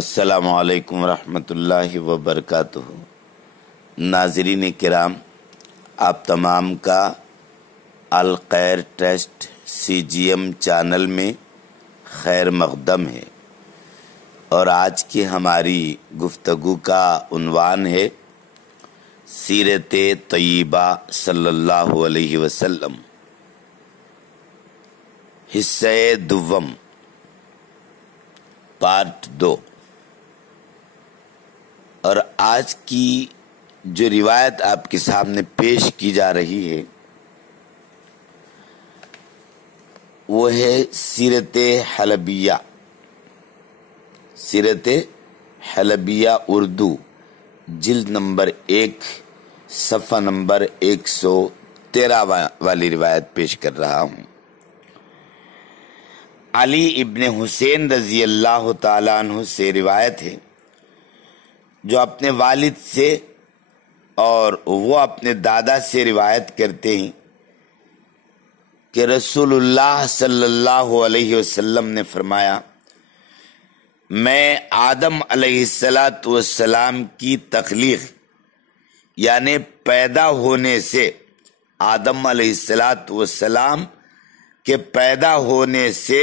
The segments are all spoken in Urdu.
السلام علیکم ورحمۃ اللہ وبرکاتہ۔ ناظرین کرام، آپ تمام کا الخیر ٹرسٹ CGM چینل میں خیر مقدم ہے، اور آج کی ہماری گفتگو کا عنوان ہے سیرت طیبہ صلی اللہ علیہ وسلم، حصہ دوم، پارٹ 2۔ اور آج کی جو روایت آپ کے سامنے پیش کی جا رہی ہے وہ ہے سیرت حلبیہ، سیرت حلبیہ اردو، جلد نمبر 1، صفحہ نمبر 113 والی روایت پیش کر رہا ہوں۔ علی ابن حسین رضی اللہ تعالیٰ عنہ سے روایت ہے، جو اپنے والد سے اور وہ اپنے دادا سے روایت کرتے ہیں کہ رسول اللہ صلی اللہ علیہ وسلم نے فرمایا، میں آدم علیہ السلام کی تخلیق یعنی پیدا ہونے سے، آدم علیہ السلام کے پیدا ہونے سے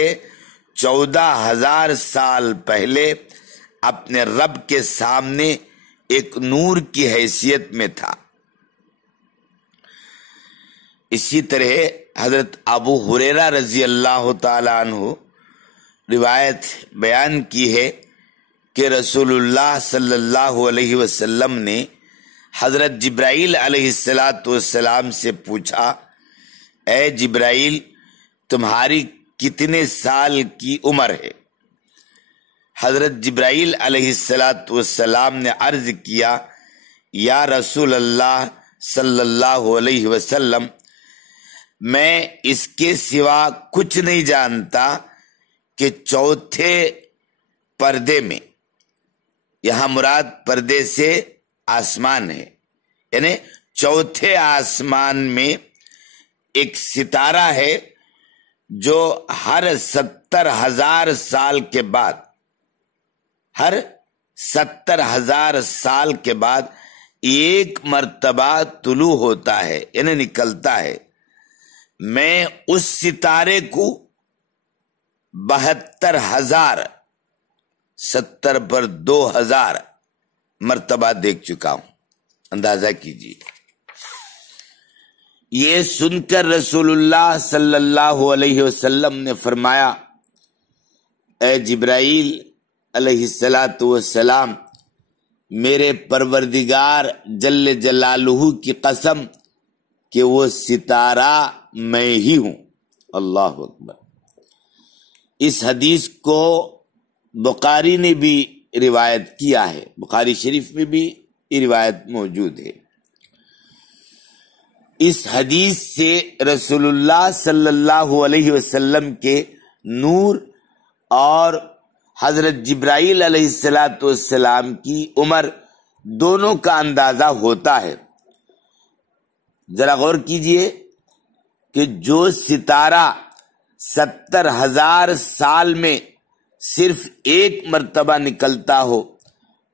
14,000 سال پہلے اپنے رب کے سامنے ایک نور کی حیثیت میں تھا۔ اسی طرح حضرت ابو ہریرہ رضی اللہ تعالی عنہ روایت بیان کی ہے کہ رسول اللہ صلی اللہ علیہ وسلم نے حضرت جبرائیل علیہ السلام سے پوچھا، اے جبرائیل، تمہاری کتنے سال کی عمر ہے؟ حضرت جبرائیل علیہ السلام نے عرض کیا، یا رسول اللہ صلی اللہ علیہ وسلم، میں اس کے سوا کچھ نہیں جانتا کہ چوتھے پردے میں، یہاں مراد پردے سے آسمان ہے، یعنی چوتھے آسمان میں ایک ستارہ ہے جو ہر 70,000 سال کے بعد، ہر 70,000 سال کے بعد ایک مرتبہ طلوع ہوتا ہے، یعنی نکلتا ہے۔ میں اس ستارے کو 72,000، 70 پر 2,000 مرتبہ دیکھ چکا ہوں، اندازہ کیجیے۔ یہ سن کر رسول اللہ صلی اللہ علیہ وسلم نے فرمایا، اے جبرائیل علیہ السلام، میرے پروردگار جل جلالہ کی قسم کہ وہ ستارہ میں ہی ہوں۔ اللہ اکبر۔ اس حدیث کو بخاری نے بھی روایت کیا ہے، بخاری شریف میں بھی یہ روایت موجود ہے۔ اس حدیث سے رسول اللہ صلی اللہ علیہ وسلم کے نور اور حضرت جبرائیل علیہ السلام کی عمر دونوں کا اندازہ ہوتا ہے۔ ذرا غور کیجئے کہ جو ستارہ 70,000 سال میں صرف ایک مرتبہ نکلتا ہو،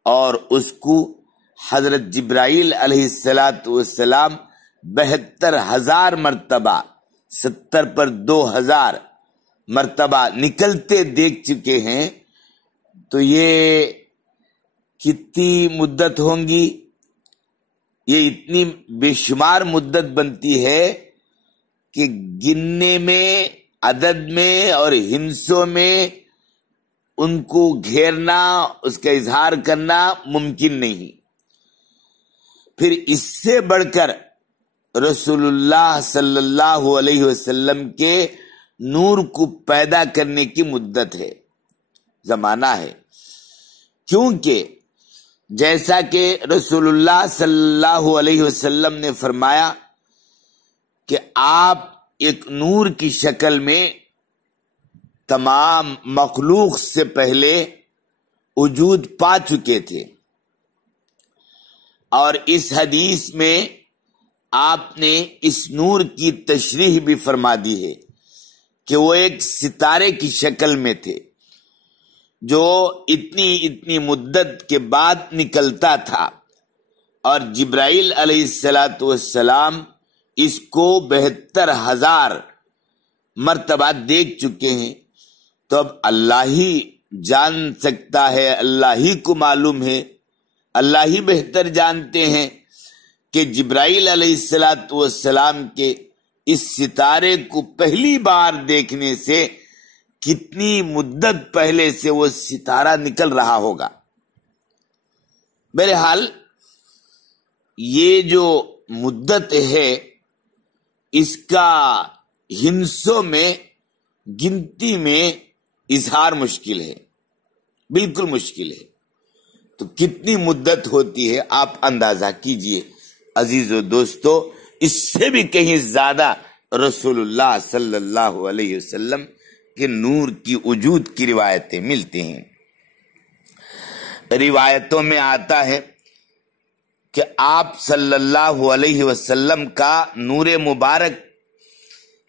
اور اس کو حضرت جبرائیل علیہ السلام 72,000 مرتبہ، 70 پر 2,000 مرتبہ نکلتے دیکھ چکے ہیں، تو یہ کتنی مدت ہوں گی؟ یہ اتنی بے شمار مدت بنتی ہے کہ گننے میں، عدد میں اور ہندسوں میں ان کو گھیرنا، اس کا اظہار کرنا ممکن نہیں۔ پھر اس سے بڑھ کر رسول اللہ صلی اللہ علیہ وسلم کے نور کو پیدا کرنے کی مدت ہے، زمانہ ہے، کیونکہ جیسا کہ رسول اللہ صلی اللہ علیہ وسلم نے فرمایا کہ آپ ایک نور کی شکل میں تمام مخلوق سے پہلے وجود پا چکے تھے، اور اس حدیث میں آپ نے اس نور کی تشریح بھی فرما دی ہے کہ وہ ایک ستارے کی شکل میں تھے، جو اتنی مدت کے بعد نکلتا تھا، اور جبرائیل علیہ السلام اس کو 72,000 مرتبہ دیکھ چکے ہیں، تو اب اللہ ہی جان سکتا ہے، اللہ ہی کو معلوم ہے، اللہ ہی بہتر جانتے ہیں کہ جبرائیل علیہ السلام کے اس ستارے کو پہلی بار دیکھنے سے کتنی مدت پہلے سے وہ ستارہ نکل رہا ہوگا۔ بہرحال یہ جو مدت ہے اس کا ہندسوں میں، گنتی میں اظہار مشکل ہے، بالکل مشکل ہے۔ تو کتنی مدت ہوتی ہے آپ اندازہ کیجئے عزیز و دوستو، اس سے بھی کہیں زیادہ رسول اللہ صلی اللہ علیہ وسلم کے نور کی وجود کی روایتیں ملتی ہیں۔ روایتوں میں آتا ہے کہ آپ صلی اللہ علیہ وسلم کا نور مبارک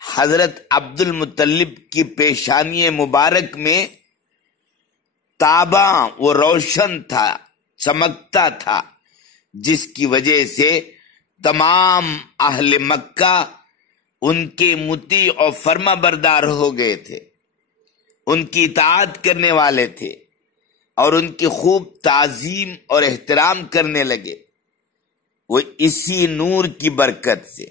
حضرت عبد المطلب کی پیشانی مبارک میں تاباں وہ روشن تھا، چمکتا تھا، جس کی وجہ سے تمام اہل مکہ ان کے مطیع اور فرما بردار ہو گئے تھے، ان کی اطاعت کرنے والے تھے، اور ان کی خوب تعظیم اور احترام کرنے لگے، وہ اسی نور کی برکت سے۔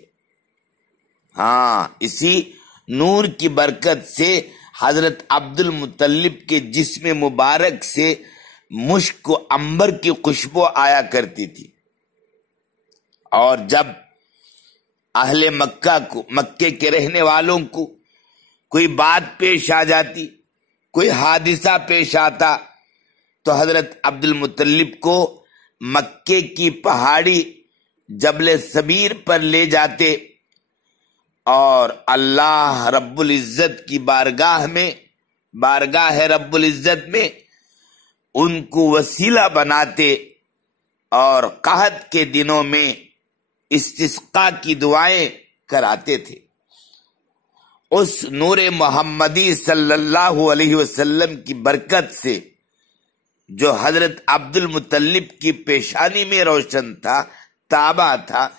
ہاں، اسی نور کی برکت سے حضرت عبد المطلب کے جسم مبارک سے مشک و عنبر کی خوشبو آیا کرتی تھی، اور جب اہل مکہ کو، مکے کے رہنے والوں کو کوئی بات پیش آ جاتی، کوئی حادثہ پیش آتا، تو حضرت عبد المطلب کو مکے کی پہاڑی جبل سبیر پر لے جاتے اور اللہ رب العزت کی بارگاہ رب العزت میں ان کو وسیلہ بناتے، اور قحط کے دنوں میں استسقاء کی دعائیں کراتے تھے۔ اس نور محمدی صلی اللہ علیہ وسلم کی برکت سے جو حضرت عبد المطلب کی پیشانی میں روشن تھا، تابع تھا،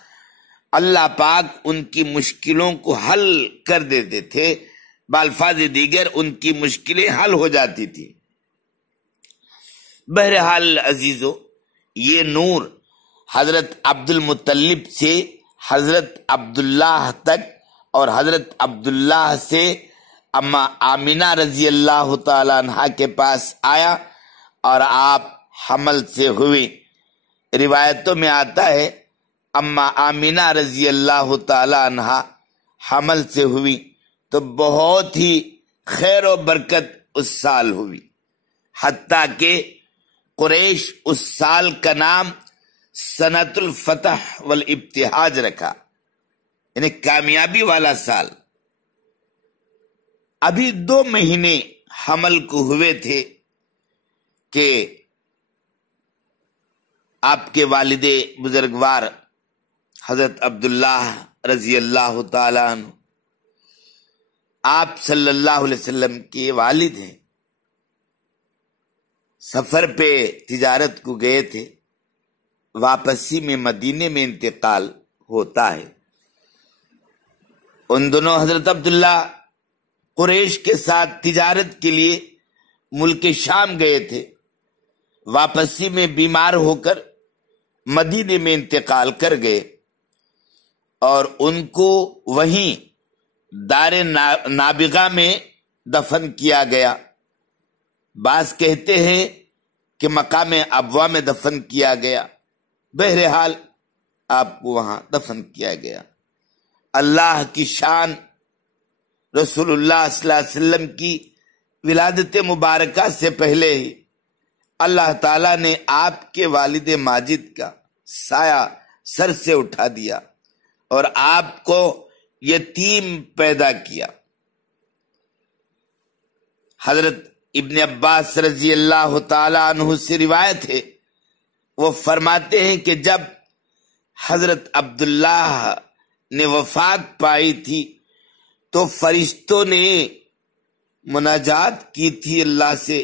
اللہ پاک ان کی مشکلوں کو حل کر دیتے تھے، بالفاظ دیگر ان کی مشکلیں حل ہو جاتی تھی۔ بہرحال عزیزو، یہ نور حضرت عبد المطلب سے حضرت عبداللہ تک، اور حضرت عبداللہ سے اما آمینہ رضی اللہ تعالی عنہ کے پاس آیا، اور آپ حمل سے ہوئی۔ روایتوں میں آتا ہے اما آمینہ رضی اللہ تعالی عنہ حمل سے ہوئی تو بہت ہی خیر و برکت اس سال ہوئی، حتیٰ کہ قریش اس سال کا نام سنۃ الفتح والابتہاج رکھا، یعنی کامیابی والا سال۔ ابھی 2 مہینے حمل کو ہوئے تھے کہ آپ کے والد بزرگوار حضرت عبداللہ رضی اللہ تعالی عنہ، آپ صلی اللہ علیہ وسلم کے والد ہیں، سفر پہ تجارت کو گئے تھے، واپسی میں مدینے میں انتقال ہوتا ہے۔ ان دونوں حضرت عبداللہ قریش کے ساتھ تجارت کے لیے ملک شام گئے تھے، واپسی میں بیمار ہو کر مدینے میں انتقال کر گئے، اور ان کو وہیں دار نابغہ میں دفن کیا گیا۔ بعض کہتے ہیں کہ مقام ابوا میں دفن کیا گیا، بہرحال آپ کو وہاں دفن کیا گیا۔ اللہ کی شان، رسول اللہ صلی اللہ علیہ وسلم کی ولادت مبارکہ سے پہلے ہی اللہ تعالیٰ نے آپ کے والد ماجد کا سایہ سر سے اٹھا دیا اور آپ کو یتیم پیدا کیا۔ حضرت ابن عباس رضی اللہ تعالی عنہ سے روایت ہے، وہ فرماتے ہیں کہ جب حضرت عبداللہ نے وفات پائی تھی تو فرشتوں نے مناجات کی تھی اللہ سے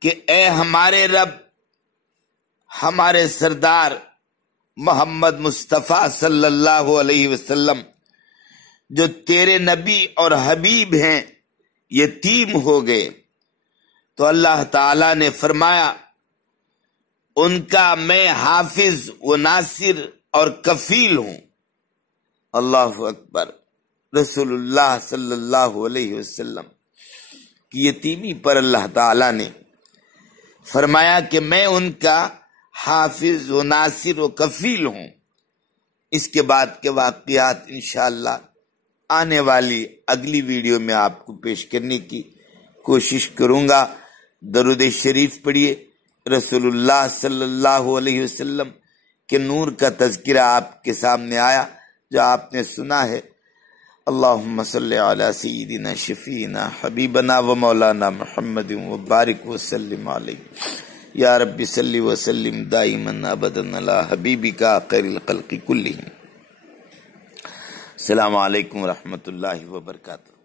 کہ اے ہمارے رب، ہمارے سردار محمد مصطفیٰ صلی اللہ علیہ وسلم جو تیرے نبی اور حبیب ہیں یتیم ہو گئے، تو اللہ تعالی نے فرمایا ان کا میں حافظ و ناصر اور کفیل ہوں۔ اللہ اکبر۔ رسول اللہ صلی اللہ علیہ وسلم کی یتیمی پر اللہ تعالی نے فرمایا کہ میں ان کا حافظ و ناصر و کفیل ہوں۔ اس کے بعد کے واقعات انشاءاللہ آنے والی اگلی ویڈیو میں آپ کو پیش کرنے کی کوشش کروں گا۔ درود شریف پڑھیے۔ رسول اللہ صلی اللہ علیہ وسلم کے نور کا تذکرہ آپ کے سامنے آیا جو آپ نے سنا ہے۔ اللہم صلی علی سیدنا شفینا حبیبنا و مولانا محمد و بارک وسلم علیہ۔ یا رب صلی وسلم دائما ابدا علی حبیبک خیر الخلق کلہم۔ السلام علیکم ورحمۃ اللہ وبرکاتہ۔